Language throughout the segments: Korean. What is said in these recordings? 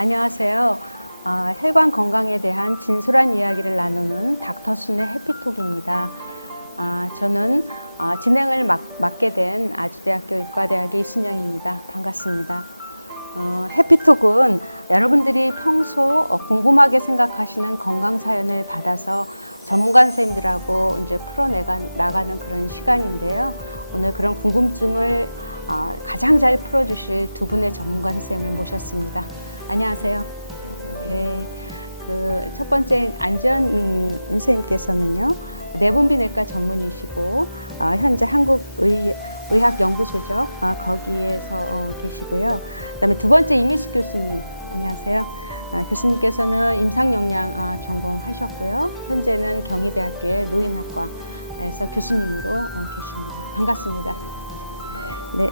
안녕하세요. 혈관 건강에 대한 진솔한 이야기를 나누는 닥터순의 해피톡입니다. 저는 진행을 맡게 된 아주대학교 의과대학의 이순영입니다. 반갑습니다. 해피톡은 여러분들이 평소 궁금하게 생각하시는 건강 사연을 받아서 전문가 선생님들하고 이제 풀어나가는 그런 시간인데요. 오늘 그런 궁금증을 가장 잘 풀어주실 두 분의 전문가 선생님을 모셨습니다. 안녕하세요. 네, 첫 번째 안지연 선생님께서는요, 내분비내과 전문이시고 현재 한국의학연구소죠. 거기에서 계시고요. 그다음에 두 번째 이미숙 교수님, 안녕하세요. 교수님께서는 임상영양 전공하셨고요. 현재는 경희대학교의 노인학과에서 교수님으로 계십니다. 반갑습니다. 네,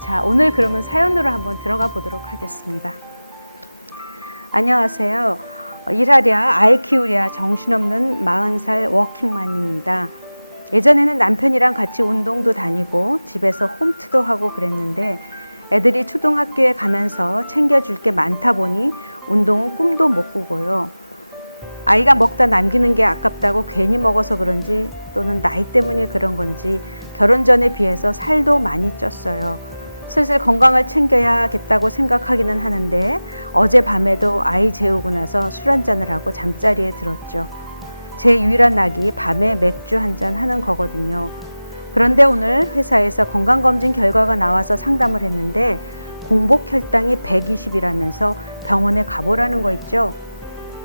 자, 오늘 그러면 사연으로 한번 들어가 보도록 하겠습니다. 안녕하세요. 일하랴 아이 키우랴 정신없는 40살 워킹맘입니다. 예전에는 남편이랑 같이 운동도 다니고 집에서 홈트도 하고 그랬는데 애들이 초등학교에 가면서 챙겨줄 게 많다 보니 운동은 꿈도 못 꾸고요. 아이가 먹다 남기는 게 아깝다고 괜히 먹어서 그런지 또는 나이 때문에 그런 건지 결혼 전에 비해서 살도 많이 쪘어요. 슬슬 건강을 챙겨야겠다고 생각하기는 하는데 어젯밤에도 아이 재우고 나서 술 한잔을 하고 잠자리에 들었죠. 제 유일한 낙이 밤에 맥주 한잔 하는 거거든요. 그런데 오늘 회사에서 건강검진 결과가 나와서 상담을 했는데 공복 혈당이 120이라면서 병원에 가보라는 거 있죠.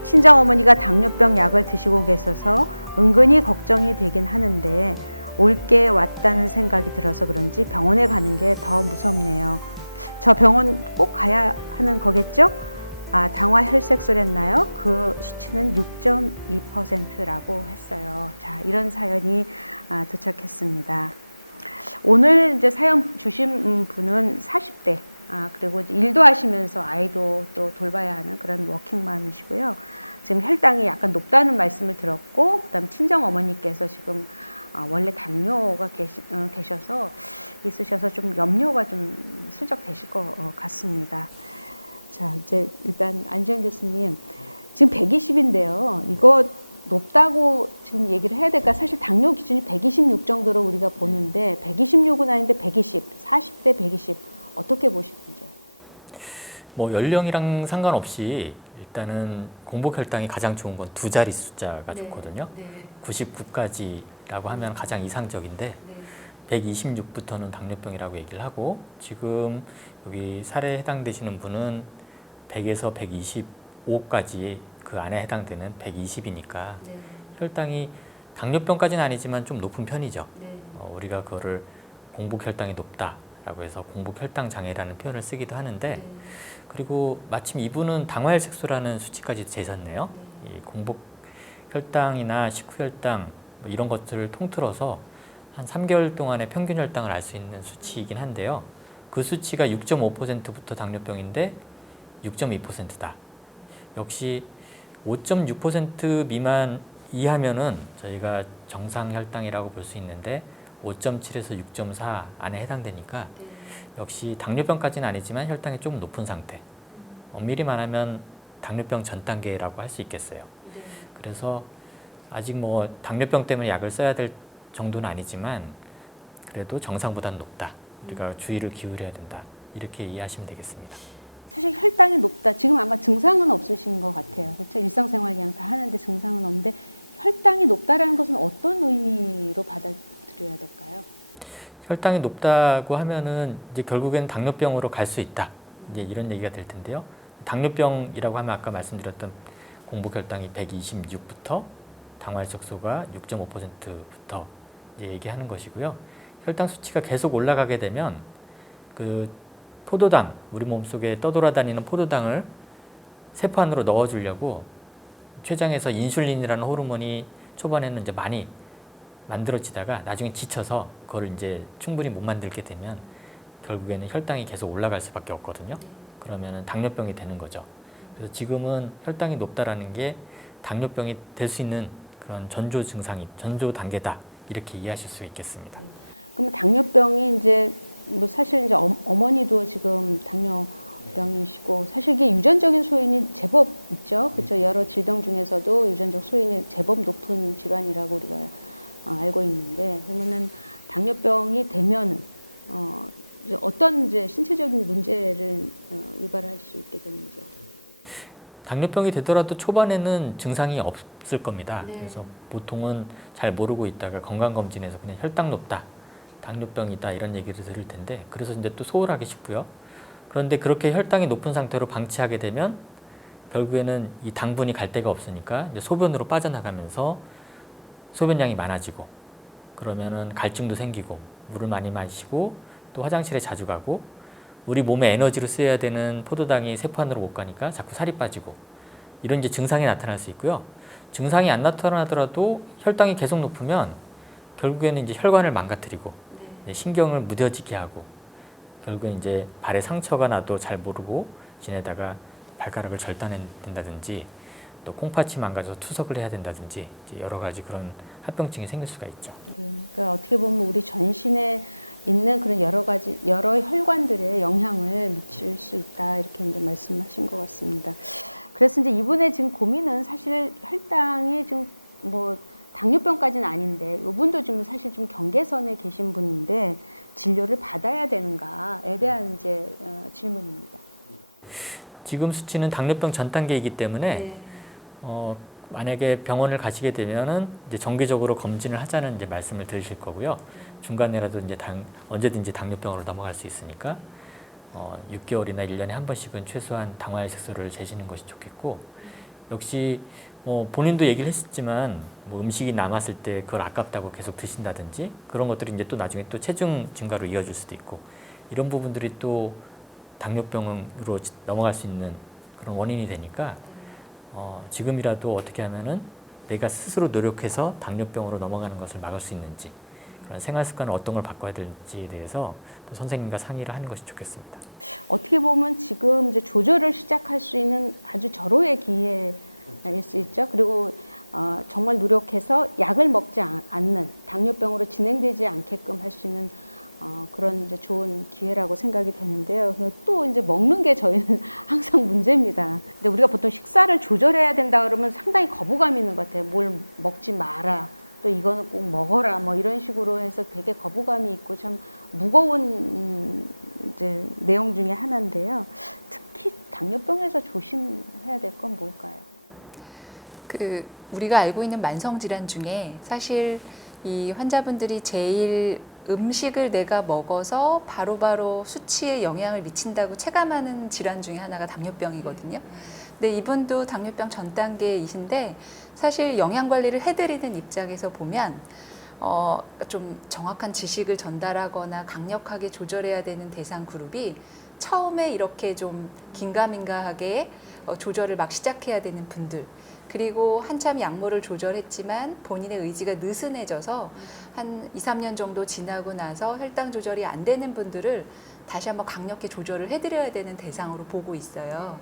친정어머니가 당뇨병 약을 드시고 계셔서 은근히 걱정이 되긴 하는데 올게 왔다는 생각이 들어서 그런지 병원에 가는 게 더 무섭네요. 저 병원 꼭 가야 하는 거겠죠? 당화 혈색소랬나요? 그 수치는 6.2%라고 했어요. 자, 이런 사연이 도착했습니다. 오늘 이제 사연 주신 분은 40대, 그리고 일도 하시면서 아이도 또 돌봐야 하는 그런 워킹맘이시고요. 지금 혈당이 약간 높다는 말씀을 들었고, 그다음 친정 어머니께서 지금 원래 당뇨가 있으셔서 좀 염려가 좀 슬쩍 되실 것 같습니다. 자, 이제 일단 안지연 교수님, 지금 120인데요. 이거 높다고 지금 얘기를 해야 될까? 사실 당뇨 기준이 126 정도로 우리가 보는데 126은 아닌데 120, 40대 120 어떻게 보시는지요? 뭐 연령이랑 상관없이 일단은 공복 혈당이 가장 좋은 건 두 자리 숫자가 좋거든요. 99까지라고 하면 가장 이상적인데 126부터는 당뇨병이라고 얘기를 하고, 지금 여기 사례에 해당되시는 분은 100에서 125까지 그 안에 해당되는 120이니까 혈당이 당뇨병까지는 아니지만 좀 높은 편이죠. 우리가 그거를 공복 혈당이 높다라고 해서 공복 혈당 장애라는 표현을 쓰기도 하는데, 그리고 마침 이분은 당화혈색소라는 수치까지 재셨네요. 이 공복 혈당이나 식후 혈당 뭐 이런 것들을 통틀어서 한 3개월 동안의 평균 혈당을 알 수 있는 수치이긴 한데요. 그 수치가 6.5%부터 당뇨병인데 6.2%다. 역시 5.6% 미만 이하면은 저희가 정상 혈당이라고 볼 수 있는데 5.7에서 6.4 안에 해당되니까 역시 당뇨병까지는 아니지만 혈당이 좀 높은 상태. 엄밀히 말하면 당뇨병 전 단계라고 할 수 있겠어요. 그래서 아직 뭐 당뇨병 때문에 약을 써야 될 정도는 아니지만 그래도 정상보다는 높다. 우리가 주의를 기울여야 된다. 이렇게 이해하시면 되겠습니다. 사실 혈당이 높다. 지금 아마 증상은 없으신 것 같아요. 그렇죠? 일상생활 그냥 다 하는데 증상은 없는데 혈당이 높다라는 것은 어떤 의미로 받아들여야 될까요? 혈당이 높다고 하면은 이제 결국엔 당뇨병으로 갈 수 있다. 이제 이런 얘기가 될 텐데요. 당뇨병이라고 하면 아까 말씀드렸던 공복 혈당이 126부터 당화혈색소가 6.5%부터 이제 얘기하는 것이고요. 혈당 수치가 계속 올라가게 되면 그 포도당, 우리 몸속에 떠돌아다니는 포도당을 세포 안으로 넣어주려고 췌장에서 인슐린이라는 호르몬이 초반에는 이제 많이 만들어지다가 나중에 지쳐서 그걸 이제 충분히 못 만들게 되면 결국에는 혈당이 계속 올라갈 수밖에 없거든요. 그러면은 당뇨병이 되는 거죠. 그래서 지금은 혈당이 높다라는 게 당뇨병이 될 수 있는 그런 전조 증상이 전조 단계다. 이렇게 이해하실 수 있겠습니다. 그럼 당뇨병이 이제 뭐 사실 이제 어머니도 지금 당뇨 병이시고 사실 이게 유전적인 소인이 제법 있죠. 그렇죠. 여러 질병 중에서도 유전적 소인이 제법 높은 질환이라고 우리가 알고 있는데 그러면은 당뇨병이 되면은 이제 어떤 이제 신체적인 문제를 유발할 수 있게 되는지요. 당뇨병이 되더라도 초반에는 증상이 없을 겁니다. 그래서 보통은 잘 모르고 있다가 건강검진에서 그냥 혈당 높다, 당뇨병이다 이런 얘기를 들을 텐데 그래서 이제 또 소홀하기 쉽고요. 그런데 그렇게 혈당이 높은 상태로 방치하게 되면 결국에는 이 당분이 갈 데가 없으니까 이제 소변으로 빠져나가면서 소변량이 많아지고 그러면은 갈증도 생기고 물을 많이 마시고 또 화장실에 자주 가고 우리 몸에 에너지로 쓰여야 되는 포도당이 세포 안으로 못 가니까 자꾸 살이 빠지고 이런 이제 증상이 나타날 수 있고요. 증상이 안 나타나더라도 혈당이 계속 높으면 결국에는 이제 혈관을 망가뜨리고 이제 신경을 무뎌지게 하고 결국엔 이제 발에 상처가 나도 잘 모르고 지내다가 발가락을 절단된다든지 또 콩팥이 망가져서 투석을 해야 된다든지 이제 여러 가지 그런 합병증이 생길 수가 있죠. 네, 그러니까 어떻게 보면 우리 전신에 있는 그런 여러 혈관들에 영향을 미칠 수 있다 이렇게 이제 말씀하신 것 같습니다. 그래서 이제 이분의 지금 고민은 사실 혈당이 지금 뭐 당뇨병까지는 아닌데 이분도 지금 사실 좀 경계선에 계신 분인데 진료를 받아야 되는가에 대한 이제 질문입니다. 지금 수치는 당뇨병 전 단계이기 때문에 만약에 병원을 가시게 되면은 이제 정기적으로 검진을 하자는 이제 말씀을 드리실 거고요. 중간에라도 이제 언제든지 당뇨병으로 넘어갈 수 있으니까 6개월이나 1년에 한 번씩은 최소한 당화혈 색소를 재시는 것이 좋겠고 역시 본인도 얘기를 했었지만 뭐 음식이 남았을 때 그걸 아깝다고 계속 드신다든지 그런 것들이 이제 또 나중에 또 체중 증가로 이어질 수도 있고 이런 부분들이 또 당뇨병으로 넘어갈 수 있는 그런 원인이 되니까 지금이라도 어떻게 하면은 내가 스스로 노력해서 당뇨병으로 넘어가는 것을 막을 수 있는지 그런 생활 습관을 어떤 걸 바꿔야 될지에 대해서 또 선생님과 상의를 하는 것이 좋겠습니다. 어떻게 보면 지금 이제 조절을 시작할 수 있는 아주 절호의 기회일 수 있죠. 그리고 정말 노력해서 약을 먹지 않는 당뇨병으로 진행되지 않게끔 할 수 있는 그런 이제 좋은 기회라고 생각이 되는데요. 또 이제 먹는 게 저희는 항상 문제입니다. 근데 우리가 보통 식사를 조절해야 된다 그러면 상당히 거부감이 있는 것 같아요. 뭘 먹지 마라. 또 이거는 꼭 먹어라. 뭐 이런 식으로 해서 되게 거부감이 있고 참 무거운 이제 내용 중에 하나인데요. 특히 당뇨병에서 조심해야 될 건 뭘까요? 우리가 알고 있는 만성 질환 중에 사실 이 환자분들이 제일 음식을 내가 먹어서 바로바로 수치에 영향을 미친다고 체감하는 질환 중에 하나가 당뇨병이거든요. 근데 이분도 당뇨병 전 단계이신데 사실 영양 관리를 해드리는 입장에서 보면 좀 정확한 지식을 전달하거나 강력하게 조절해야 되는 대상 그룹이 처음에 이렇게 좀 긴가민가하게 조절을 막 시작해야 되는 분들, 그리고 한참 약물을 조절했지만 본인의 의지가 느슨해져서 한 2, 3년 정도 지나고 나서 혈당 조절이 안 되는 분들을 다시 한번 강력히 조절을 해드려야 되는 대상으로 보고 있어요.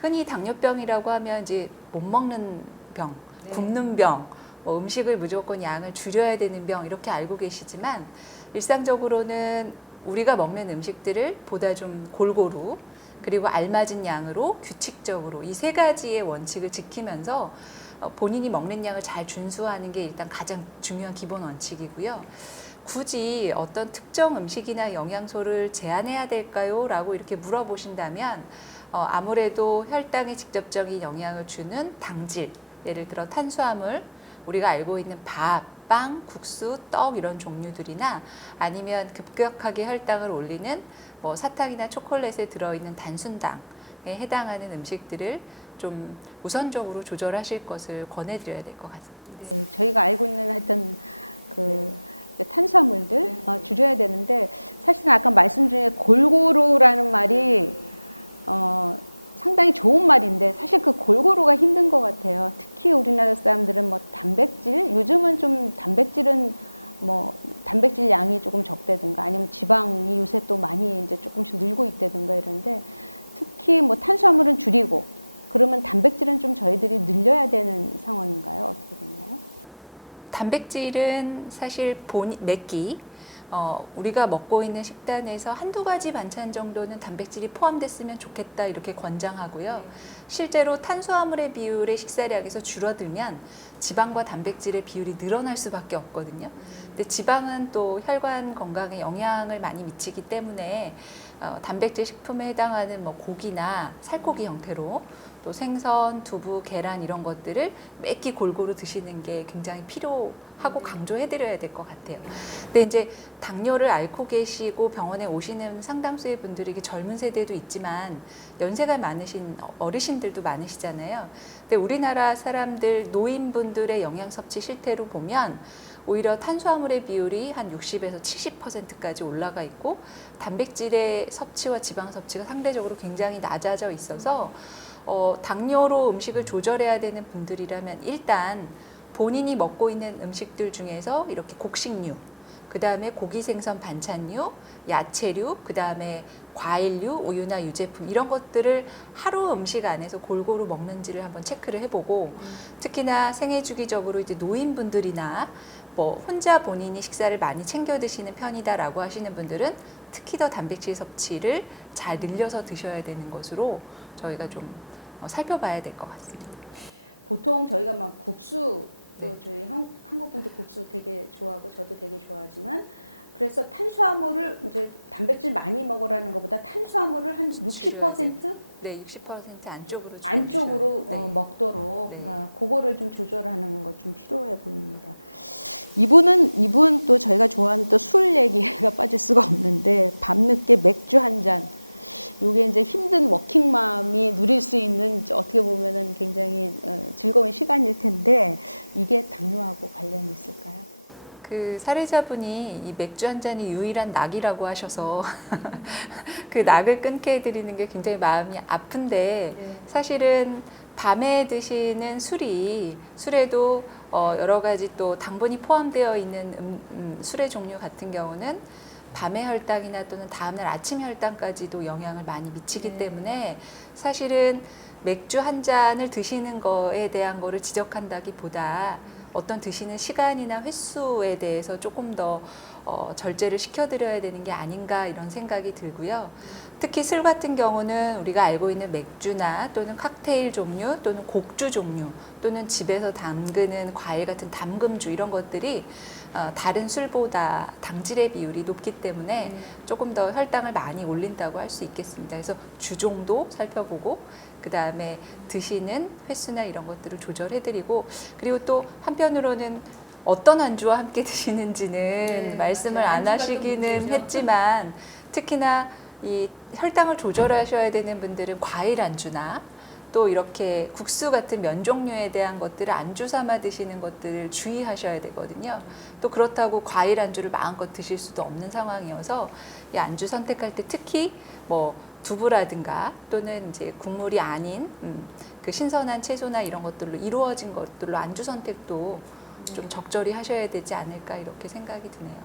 흔히 당뇨병이라고 하면 이제 못 먹는 병, 굶는 병, 뭐 음식을 무조건 양을 줄여야 되는 병 이렇게 알고 계시지만 일상적으로는 우리가 먹는 음식들을 보다 좀 골고루 그리고 알맞은 양으로 규칙적으로 이 세 가지의 원칙을 지키면서 본인이 먹는 양을 잘 준수하는 게 일단 가장 중요한 기본 원칙이고요. 굳이 어떤 특정 음식이나 영양소를 제한해야 될까요? 라고 이렇게 물어보신다면 아무래도 혈당에 직접적인 영향을 주는 당질, 예를 들어 탄수화물, 우리가 알고 있는 밥, 빵, 국수, 떡 이런 종류들이나 아니면 급격하게 혈당을 올리는 뭐 사탕이나 초콜릿에 들어있는 단순당에 해당하는 음식들을 좀 우선적으로 조절하실 것을 권해드려야 될 것 같습니다. 네, 저희가 알고 있는 하여튼 탄수화물들 줄여야 되는데 사실은 아까 말씀 중에 골고루라는 말이 상당히 좋은 말인데 사실 그 골고루가 힘든 것 같아요. 특히 우리나라 사람들은 뭐 단백질, 요즘은 좀 단백질은 뭐 단백질 양이 조금 적다든가 아니면 지방이 요새 또 많이 이제 조금씩 늘고 있다든가 이런데 특히 뭐 탄수화물은 줄이고 그러면 단백질은 좀 저희들이 늘려야 되는 상황인가요? 어떻게 되나요? 단백질은 사실 몇 끼 우리가 먹고 있는 식단에서 한두 가지 반찬 정도는 단백질이 포함됐으면 좋겠다 이렇게 권장하고요. 실제로 탄수화물의 비율의 식사량에서 줄어들면 지방과 단백질의 비율이 늘어날 수밖에 없거든요. 근데 지방은 또 혈관 건강에 영향을 많이 미치기 때문에 단백질 식품에 해당하는 뭐 고기나 살코기 형태로 또 생선, 두부, 계란 이런 것들을 매 끼 골고루 드시는 게 굉장히 필요하고 강조해드려야 될 것 같아요. 근데 이제 당뇨를 앓고 계시고 병원에 오시는 상당수의 분들이 이게 젊은 세대도 있지만 연세가 많으신 어르신들도 많으시잖아요. 근데 우리나라 사람들 노인분들의 영양 섭취 실태로 보면 오히려 탄수화물의 비율이 한 60에서 70%까지 올라가 있고 단백질의 섭취와 지방 섭취가 상대적으로 굉장히 낮아져 있어서 당뇨로 음식을 조절해야 되는 분들이라면 일단 본인이 먹고 있는 음식들 중에서 이렇게 곡식류, 그 다음에 고기, 생선, 반찬류, 야채류, 그 다음에 과일류, 우유나 유제품 이런 것들을 하루 음식 안에서 골고루 먹는지를 한번 체크를 해보고 특히나 생애 주기적으로 이제 노인분들이나 뭐 혼자 본인이 식사를 많이 챙겨 드시는 편이다라고 하시는 분들은 특히 더 단백질 섭취를 잘 늘려서 드셔야 되는 것으로 저희가 좀 살펴봐야 될 것 같습니다. 보통 저희가 막 국수 또 저희 한국 분들 국수 되게 좋아하고 저도 되게 좋아하지만 그래서 탄수화물을 이제 단백질 많이 먹으라는 것보다 탄수화물을 한 60%? 네, 60% 안쪽으로 안쪽으로 네. 먹도록 네. 그러니까 그거를 좀 조절하는 것 좀 필요해 보입니다. 이분 또 저희가 좋아하는 또 술 얘기가 빠질 수가 없는데 밤늦게 맥주 한 잔. 이게 이제 힘든 워킹맘이 누릴 수 있는 어떻게 보면은 굉장히 즐거운 시간일 텐데 이게 당뇨하고 관련이 있을까요? 그 사례자분이 이 맥주 한 잔이 유일한 낙이라고 하셔서 그 낙을 끊게 해드리는 게 굉장히 마음이 아픈데 사실은 밤에 드시는 술에도 여러 가지 또 당분이 포함되어 있는 술의 종류 같은 경우는 밤의 혈당이나 또는 다음날 아침 혈당까지도 영향을 많이 미치기 때문에 사실은 맥주 한 잔을 드시는 거에 대한 거를 지적한다기보다 어떤 드시는 시간이나 횟수에 대해서 조금 더 절제를 시켜드려야 되는 게 아닌가 이런 생각이 들고요. 특히 술 같은 경우는 우리가 알고 있는 맥주나 또는 칵테일 종류 또는 곡주 종류 또는 집에서 담그는 과일 같은 담금주 이런 것들이 다른 술보다 당질의 비율이 높기 때문에 조금 더 혈당을 많이 올린다고 할 수 있겠습니다. 그래서 주종도 살펴보고 그 다음에 드시는 횟수나 이런 것들을 조절해드리고 그리고 또 한편으로는 어떤 안주와 함께 드시는지는 말씀을 안 하시기는 했지만 특히나 이 혈당을 조절하셔야 되는 분들은 과일 안주나 또 이렇게 국수 같은 면 종류에 대한 것들을 안주 삼아 드시는 것들을 주의하셔야 되거든요. 또 그렇다고 과일 안주를 마음껏 드실 수도 없는 상황이어서 이 안주 선택할 때 특히 뭐 두부라든가 또는 이제 국물이 아닌 그 신선한 채소나 이런 것들로 이루어진 것들로 안주 선택도 좀 적절히 하셔야 되지 않을까 이렇게 생각이 드네요.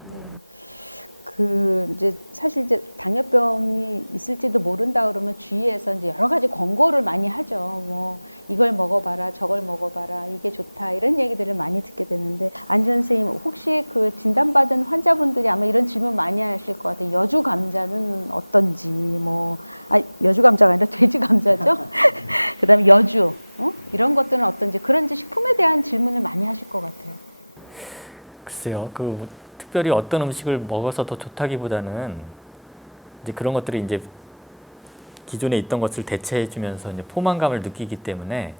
그 이제 사실 이제 당뇨병이 있을지도 모른다 그러면 주위에서 이제 여러 가지 권고를 많이 하죠. 뭐 이걸 먹어봐라, 저걸 먹어봐라, 이게 좋다 이런 얘기들을 많이 듣게 되는데 안전 선생님 혹시 그 진단받은 환자분들이 아마 이런 질문 많이 하실 것 같아요. 여주 감자는 어떤지 여주 감자가 아니라 돼지 감자죠. 그다음에 여주 이런 것들은 어떤지 그런 이제 식품에 대한 질문을 많이 하실 것 같아요. 글쎄요, 특별히 어떤 음식을 먹어서 더 좋다기보다는 이제 그런 것들이 이제 기존에 있던 것을 대체해주면서 이제 포만감을 느끼기 때문에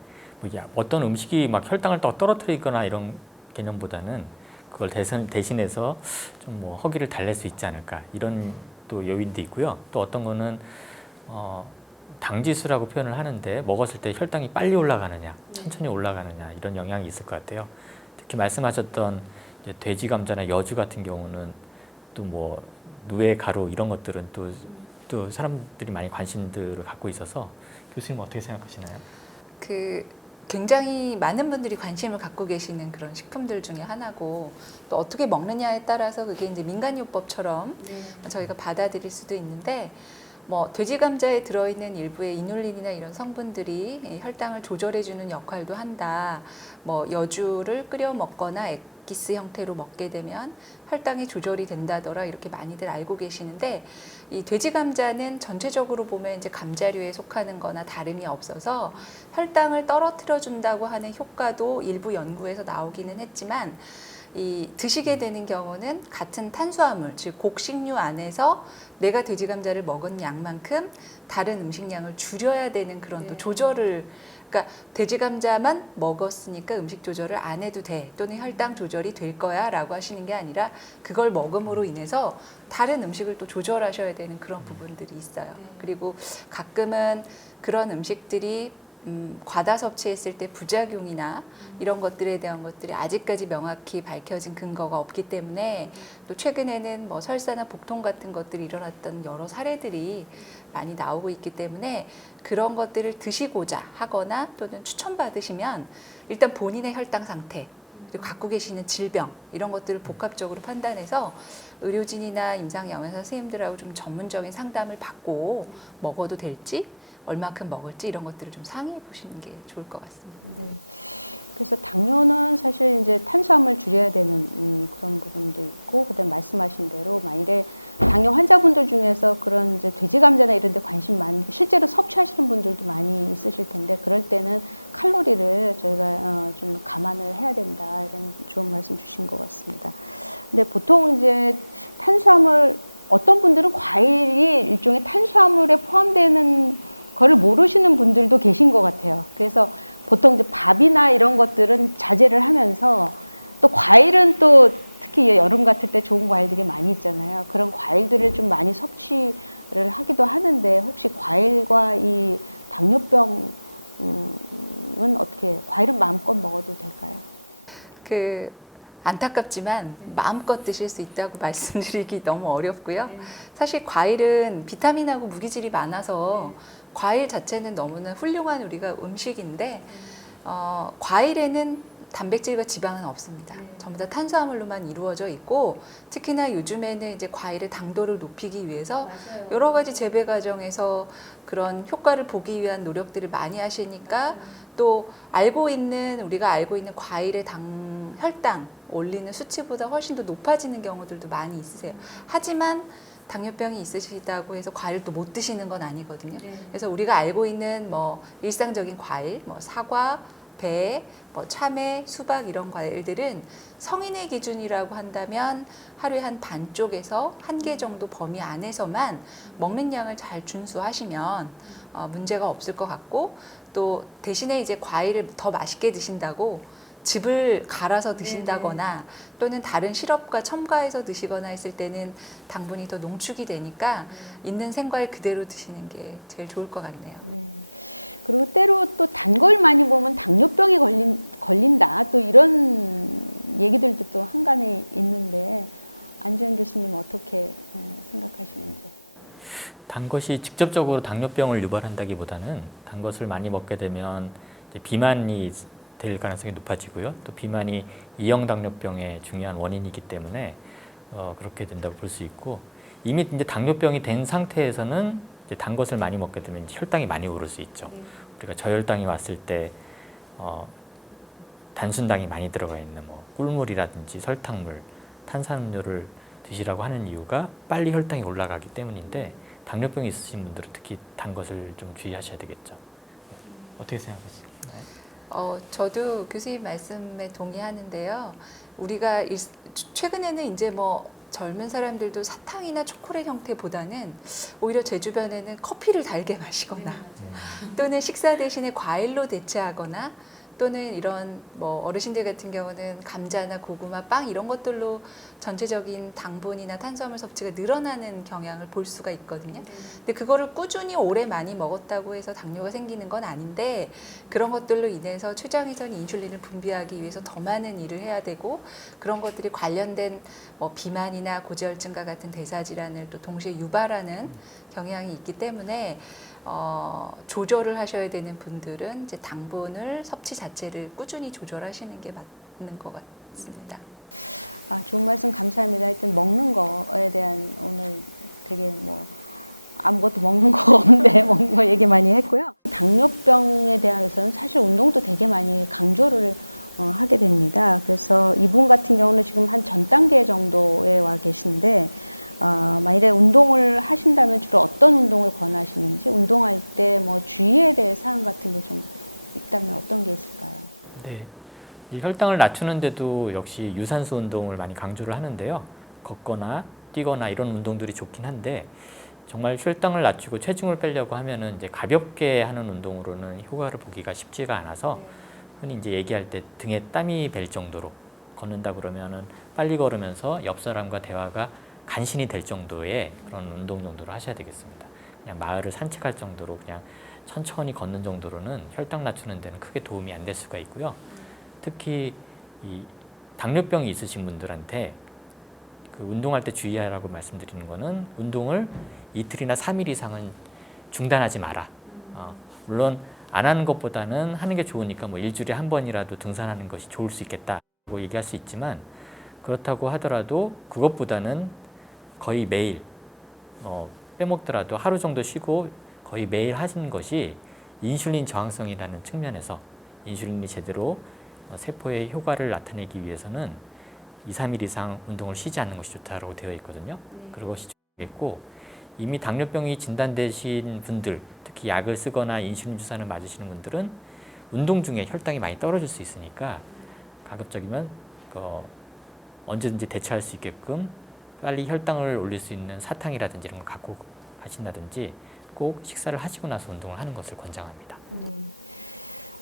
어떤 음식이 막 혈당을 떨어뜨리거나 이런 개념보다는 그걸 대신해서 좀 뭐 허기를 달랠 수 있지 않을까 이런 또 요인도 있고요. 또 어떤 거는 당지수라고 표현을 하는데 먹었을 때 혈당이 빨리 올라가느냐, 천천히 올라가느냐 이런 영향이 있을 것 같아요. 특히 말씀하셨던 돼지 감자나 여주 같은 경우는 또 뭐 누에 가루 이런 것들은 또 사람들이 많이 관심들을 갖고 있어서 교수님 어떻게 생각하시나요? 굉장히 많은 분들이 관심을 갖고 계시는 그런 식품들 중에 하나고 또 어떻게 먹느냐에 따라서 그게 이제 민간요법처럼 저희가 받아들일 수도 있는데 뭐 돼지 감자에 들어있는 일부의 이눌린이나 이런 성분들이 혈당을 조절해주는 역할도 한다. 뭐 여주를 끓여 먹거나 락기스 형태로 먹게 되면 혈당이 조절이 된다더라 이렇게 많이들 알고 계시는데 이 돼지 감자는 전체적으로 보면 이제 감자류에 속하는 거나 다름이 없어서 혈당을 떨어뜨려 준다고 하는 효과도 일부 연구에서 나오기는 했지만 이 드시게 되는 경우는 같은 탄수화물, 즉 곡식류 안에서 내가 돼지 감자를 먹은 양만큼 다른 음식량을 줄여야 되는 그런 또 조절을, 그러니까 돼지 감자만 먹었으니까 음식 조절을 안 해도 돼 또는 혈당 조절이 될 거야 라고 하시는 게 아니라 그걸 먹음으로 인해서 다른 음식을 또 조절하셔야 되는 그런 부분들이 있어요. 그리고 가끔은 그런 음식들이 과다 섭취했을 때 부작용이나 이런 것들에 대한 것들이 아직까지 명확히 밝혀진 근거가 없기 때문에 또 최근에는 뭐 설사나 복통 같은 것들이 일어났던 여러 사례들이 많이 나오고 있기 때문에 그런 것들을 드시고자 하거나 또는 추천받으시면 일단 본인의 혈당 상태 그리고 갖고 계시는 질병 이런 것들을 복합적으로 판단해서 의료진이나 임상영양사 선생님들하고 좀 전문적인 상담을 받고 먹어도 될지 얼마큼 먹을지 이런 것들을 좀 상의해 보시는 게 좋을 것 같습니다. 네. 그래서 당뇨는 사실 이제 탄수화물 줄여야 되는 그런 부분도 있고, 그다음 말씀하신 대로 만일에 당뇨 환자분들 중에서 그런 이제 돼지 감자나 이런 데 관심 많은 실제로 섭취하시는 분들도 많이 있으실 텐데 그럴 때는 칼로리를 저희가 좀 감안을 해야 된다 이런 좋은 말씀 주신 것 같습니다. 근데 보통 이제 탄수화물 어떤 분들은 과일이 일종의 탄수화물에 포함되는 그걸 모르시는 분들도 계신 것 같아요. 그래서 보통 이제 밥이나 이런 것들은 자제를 하면서 또 과일은 또 특히 여름 같을 때 좋은 과일들이 많이 있잖아요. 그런 과일들을 좀 많이 섭취를 하기도 하는데 혹시 과일과 이 당뇨병은 어떻게 과일은 마음껏 먹어도 될까요? 안타깝지만 마음껏 드실 수 있다고 말씀드리기 너무 어렵고요. 사실 과일은 비타민하고 무기질이 많아서 과일 자체는 너무나 훌륭한 우리가 음식인데 과일에는 단백질과 지방은 없습니다. 전부 다 탄수화물로만 이루어져 있고 특히나 요즘에는 이제 과일의 당도를 높이기 위해서 여러 가지 재배 과정에서 그런 효과를 보기 위한 노력들을 많이 하시니까 또 우리가 알고 있는 과일의 혈당 올리는 수치보다 훨씬 더 높아지는 경우들도 많이 있으세요. 하지만 당뇨병이 있으시다고 해서 과일도 못 드시는 건 아니거든요. 그래서 우리가 알고 있는 뭐 일상적인 과일, 뭐 사과, 배, 뭐 참외, 수박 이런 과일들은 성인의 기준이라고 한다면 하루에 한 반 쪽에서 1개 정도 범위 안에서만 먹는 양을 잘 준수하시면 문제가 없을 것 같고 또 대신에 이제 과일을 더 맛있게 드신다고 즙을 갈아서 드신다거나 또는 다른 시럽과 첨가해서 드시거나 했을 때는 당분이 더 농축이 되니까 있는 생과일 그대로 드시는 게 제일 좋을 것 같네요. 네. 그리고 때로 또 단 걸 많이 보면 당뇨병이 걸린다 또 이런 얘기들도 또 한간에 있는데 안지현 교수님 어떻게 생각하시는지? 단 것이 직접적으로 당뇨병을 유발한다기보다는 단 것을 많이 먹게 되면 이제 비만이 될 가능성이 높아지고요. 또 비만이 이형 당뇨병의 중요한 원인이기 때문에 그렇게 된다고 볼 수 있고 이미 이제 당뇨병이 된 상태에서는 이제 단 것을 많이 먹게 되면 혈당이 많이 오를 수 있죠. 우리가 저혈당이 왔을 때 단순당이 많이 들어가 있는 뭐 꿀물이라든지 설탕물, 탄산음료를 드시라고 하는 이유가 빨리 혈당이 올라가기 때문인데 당뇨병이 있으신 분들은 특히 단 것을 좀 주의하셔야 되겠죠. 어떻게 생각하세요? 저도 교수님 말씀에 동의하는데요. 우리가 최근에는 이제 뭐 젊은 사람들도 사탕이나 초콜릿 형태보다는 오히려 제 주변에는 커피를 달게 마시거나 또는 식사 대신에 과일로 대체하거나 또는 이런 뭐 어르신들 같은 경우는 감자나 고구마, 빵 이런 것들로 전체적인 당분이나 탄수화물 섭취가 늘어나는 경향을 볼 수가 있거든요. 근데 그거를 꾸준히 오래 많이 먹었다고 해서 당뇨가 생기는 건 아닌데 그런 것들로 인해서 췌장에서는 인슐린을 분비하기 위해서 더 많은 일을 해야 되고 그런 것들이 관련된 뭐 비만이나 고지혈증과 같은 대사질환을 또 동시에 유발하는 경향이 있기 때문에 조절을 하셔야 되는 분들은 이제 당분을 섭취 자체를 꾸준히 조절하시는 게 맞는 것 같습니다. 좋은 말씀 감사합니다. 하여튼 먹는 거에 대한 오늘 되게 뭐 아무것도 먹는 거 없는데 먹는 거 얘기 많이 했고요. 당뇨병에 대해서는 사실 운동도 되게 많이 강조를 하게 됩니다. 그래서 이분 같은 경우는 지금 한 전 단계 정도에 와 계신데 만일에 운동을 하신다면 주로 어떤 운동을 권하시는지, 운동할 때 뭐 주의해야 될 사항 같은 게 좀 있다면 어떤 게 있을까요? 네, 이 혈당을 낮추는데도 역시 유산소 운동을 많이 강조를 하는데요. 걷거나 뛰거나 이런 운동들이 좋긴 한데 정말 혈당을 낮추고 체중을 빼려고 하면은 이제 가볍게 하는 운동으로는 효과를 보기가 쉽지가 않아서 흔히 이제 얘기할 때 등에 땀이 벨 정도로 걷는다 그러면은 빨리 걸으면서 옆 사람과 대화가 간신히 될 정도의 그런 운동 정도로 하셔야 되겠습니다. 그냥 마을을 산책할 정도로 그냥 천천히 걷는 정도로는 혈당 낮추는 데는 크게 도움이 안 될 수가 있고요. 특히 이 당뇨병이 있으신 분들한테 그 운동할 때 주의하라고 말씀드리는 거는 운동을 이틀이나 3일 이상은 중단하지 마라. 물론 안 하는 것보다는 하는 게 좋으니까 뭐 일주일에 한 번이라도 등산하는 것이 좋을 수 있겠다고 얘기할 수 있지만 그렇다고 하더라도 그것보다는 거의 매일 빼먹더라도 하루 정도 쉬고 거의 매일 하시는 것이 인슐린 저항성이라는 측면에서 인슐린이 제대로 세포의 효과를 나타내기 위해서는 2, 3일 이상 운동을 쉬지 않는 것이 좋다고 되어 있거든요. 그것이 좋겠고 이미 당뇨병이 진단되신 분들, 특히 약을 쓰거나 인슐린 주사를 맞으시는 분들은 운동 중에 혈당이 많이 떨어질 수 있으니까 가급적이면 언제든지 대처할 수 있게끔 빨리 혈당을 올릴 수 있는 사탕이라든지 이런 걸 갖고 가신다든지 꼭 식사를 하시고 나서 운동을 하는 것을 권장합니다. 네.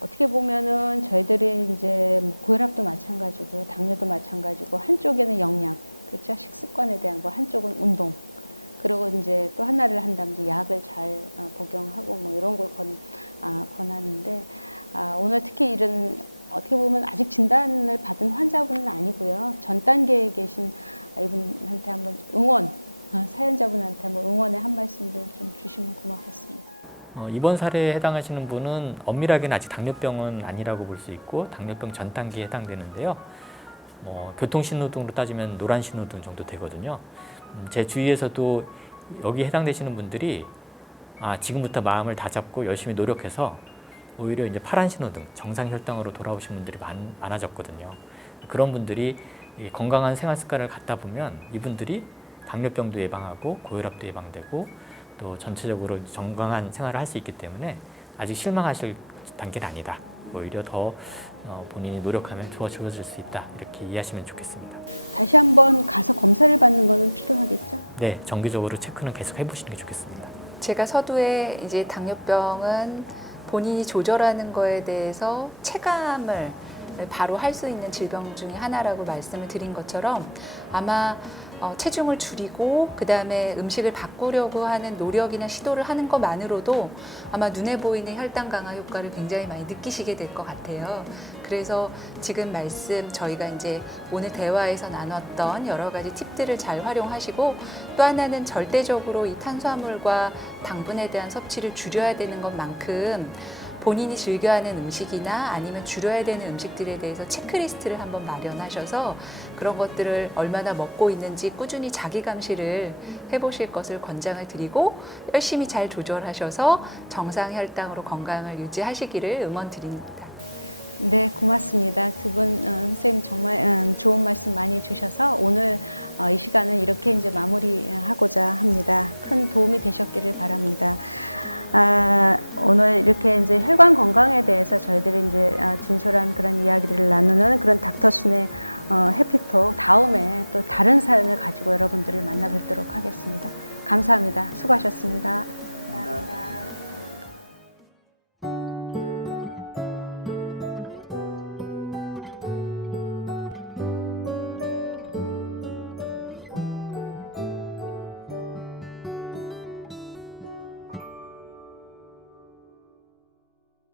어떻게 보면은 저희들이 이제 뭐 고혈압도 마찬가지고요, 당뇨도 마찬가지고 한쪽에는 영양, 그렇죠? 식습관에 대한 거, 한쪽은 운동. 그리고 이제 또 하나를 한다면 이제 약을 잘 복용하고 뭐 이런 걸 권하는데 오늘 특히 이런 어떻게 보면 아직 진단을 받은 환자분은 아니고요, 전 단계에 계신 이분한테 한번 사연자분한테 한번 응원의 한 말씀을 좀 주시면 고맙겠습니다. 이번 사례에 해당하시는 분은 엄밀하게는 아직 당뇨병은 아니라고 볼 수 있고 당뇨병 전 단계에 해당되는데요. 교통신호등으로 따지면 노란 신호등 정도 되거든요. 제 주위에서도 여기 해당되시는 분들이 지금부터 마음을 다잡고 열심히 노력해서 오히려 이제 파란 신호등, 정상 혈당으로 돌아오신 분들이 많아졌거든요. 그런 분들이 건강한 생활 습관을 갖다 보면 이분들이 당뇨병도 예방하고 고혈압도 예방되고 또 전체적으로 건강한 생활을 할 수 있기 때문에 아직 실망하실 단계는 아니다. 오히려 더 본인이 노력하면 좋아질 수 있다. 이렇게 이해하시면 좋겠습니다. 다시 한번 가서 검사를 받는 거는 필요하겠죠? 네, 정기적으로 체크는 계속 해보시는 게 좋겠습니다. 제가 서두에 이제 당뇨병은 본인이 조절하는 거에 대해서 체감을 바로 할 수 있는 질병 중에 하나라고 말씀을 드린 것처럼 아마 체중을 줄이고 그 다음에 음식을 바꾸려고 하는 노력이나 시도를 하는 것만으로도 아마 눈에 보이는 혈당 강화 효과를 굉장히 많이 느끼시게 될 것 같아요. 그래서 지금 말씀 저희가 이제 오늘 대화에서 나눴던 여러 가지 팁들을 잘 활용하시고 또 하나는 절대적으로 이 탄수화물과 당분에 대한 섭취를 줄여야 되는 것만큼 본인이 즐겨하는 음식이나 아니면 줄여야 되는 음식들에 대해서 체크리스트를 한번 마련하셔서 그런 것들을 얼마나 먹고 있는지 꾸준히 자기 감시를 해보실 것을 권장을 드리고 열심히 잘 조절하셔서 정상 혈당으로 건강을 유지하시기를 응원드립니다. 네, 고맙습니다. 두 분 선생님 정말 좋은 말씀 많이 주셔서 오늘 이 시간을 이렇게 이제 마무리하고자 합니다. 큰 도움이 되셨기를 바랍니다. 오늘 이렇게 이제 혈관 건강에 대해서 저희들이 이제 진솔한 그런 이야기들을 나누는 그런 닥터순의 해피톡, 다음에 또 다른 사연을 가지고 여러분들을 만나 뵙도록 하겠습니다. 감사합니다. 수고하셨습니다. 감사합니다.